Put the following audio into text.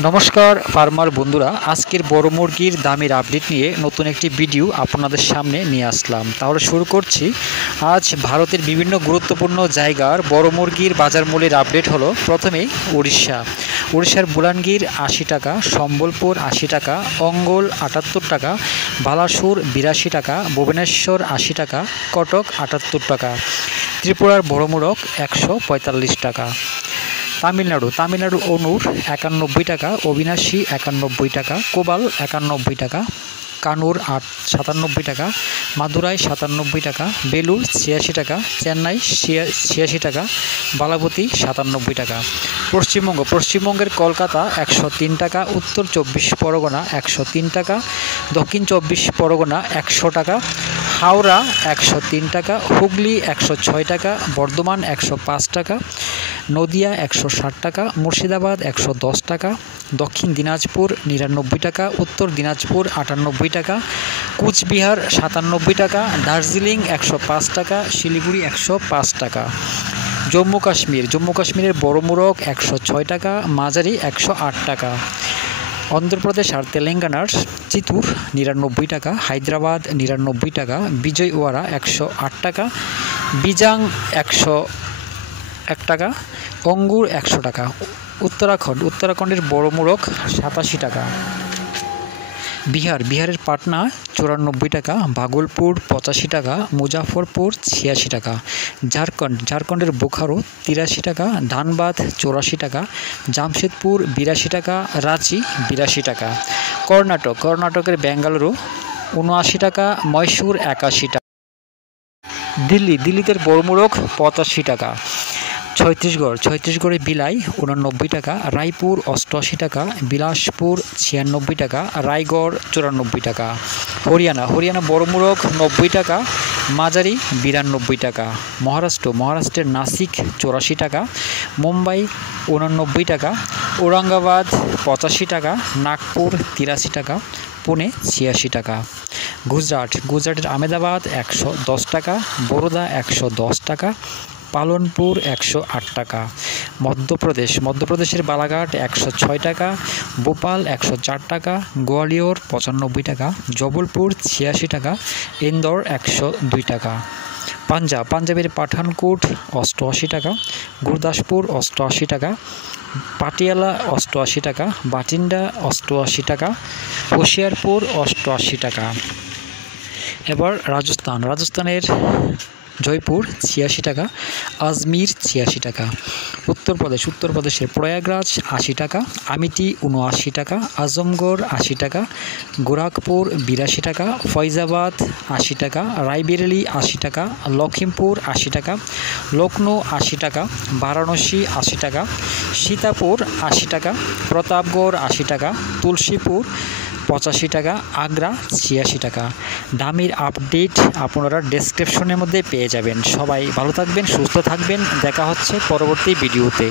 নমস্কার ফার্মার বন্ধুরা, আজকের বড় মুরগির দামের আপডেট নিয়ে নতুন একটি ভিডিও আপনাদের সামনে নিয়ে আসলাম। তাহলে শুরু করছি। আজ ভারতের বিভিন্ন গুরুত্বপূর্ণ জায়গার বড় মুরগির বাজার মূল্যের আপডেট হলো। প্রথমেই উড়িষ্যার বুলানগীর 80 টাকা, সম্বলপুর 80 টাকা, অঙ্গল 78 টাকা, বালাসুর 82 টাকা, ভুবনেশ্বর 80 টাকা, কটক 78 টাকা, ত্রিপুরার বড় মুরগ 145 টাকা। তামিলনাড়ু অনুর 91 টাকা, অবিনাশী 91 টাকা, কোবাল 91 টাকা, কানুর 97 টাকা, মাদুরাই 97 টাকা, বেলুর 86 টাকা, চেন্নাই 86 টাকা, বালাবতী 97 টাকা। পশ্চিমবঙ্গের কলকাতা 103 টাকা, উত্তর 24 পরগনা 103 টাকা, দক্ষিণ 24 পরগনা 100 টাকা, হাওড়া 103 টাকা, হুগলি 106 টাকা, বর্ধমান 105 টাকা, নদিয়া 160 টাকা, মুর্শিদাবাদ 110 টাকা, দক্ষিণ দিনাজপুর 99 টাকা, উত্তর দিনাজপুর 98 টাকা, কুচবিহার 97 টাকা, দার্জিলিং 105 টাকা, শিলিগুড়ি 105 টাকা। জম্মু কাশ্মীরের বড় মুরগ 106 টাকা, মাঝারি 108 টাকা। অন্ধ্রপ্রদেশ আর তেলেঙ্গানার চিতুর 99 টাকা, হায়দ্রাবাদ 99 টাকা, বিজয়ওয়াড়া 108 টাকা, বিজাং 101 টাকা, অঙ্গুর 100 টাকা। উত্তরাখণ্ডের বড় মুরগ 87 টাকা। বিহারের পাটনা 94 টাকা, ভাগলপুর 85 টাকা, মুজাফরপুর 86 টাকা। ঝাড়খণ্ডের বোকারো 83 টাকা, ধানবাদ 84 টাকা, জামশেদপুর 82 টাকা, রাঁচি 82 টাকা। কর্ণাটকের বেঙ্গালুরু 79 টাকা, মহীশূর 81 টাকা। দিল্লিতে বড় মুরগ 85 টাকা। ছত্তিশগড়ে বিলাই 89 টাকা, রায়পুর 88 টাকা, বিলাসপুর 96 টাকা, রায়গড় 94 টাকা। হরিয়ানা বড় মুরগ 90 টাকা, মাঝারি 92 টাকা। মহারাষ্ট্রের নাসিক 84 টাকা, মুম্বাই 89 টাকা, ঔরঙ্গাবাদ 85 টাকা, নাগপুর 83 টাকা, পুনে 86 টাকা। গুজরাটের আহমেদাবাদ 110 টাকা, বরোদা 110 টাকা, পালনপুর 108 টাকা। মধ্যপ্রদেশের বালাঘাট 106 টাকা, ভোপাল 104 টাকা, গোয়ালিয়র 95 টাকা, জবলপুর 86 টাকা, ইন্দোর 102 টাকা। পাঞ্জাবের পাঠানকোট 88 টাকা, গুরদাসপুর 88 টাকা, পাটিয়ালা 88 টাকা, বাটিন্ডা 88 টাকা, হোশিয়ারপুর 88 টাকা। এবার রাজস্থানের জয়পুর 86 টাকা, আজমির 86 টাকা। উত্তরপ্রদেশের প্রয়াগরাজ 80 টাকা, আমিটি 79 টাকা, আজমগড় 80 টাকা, গোরখপুর 82 টাকা, ফৈজাবাদ 80 টাকা, রায়বেরেলি 80 টাকা, লখিমপুর 80 টাকা, লখনৌ 80 টাকা, বারাণসী 80 টাকা, সীতাপুর 80 টাকা, প্রতাপগড় 80 টাকা, তুলসীপুর 85 টাকা, আগ্রা 86 টাকা। দামের আপডেট আপনারা ডেসক্রিপশনের মধ্যে পেয়ে যাবেন। সবাই ভালো থাকবেন, সুস্থ থাকবেন। দেখা হচ্ছে পরবর্তী ভিডিওতে।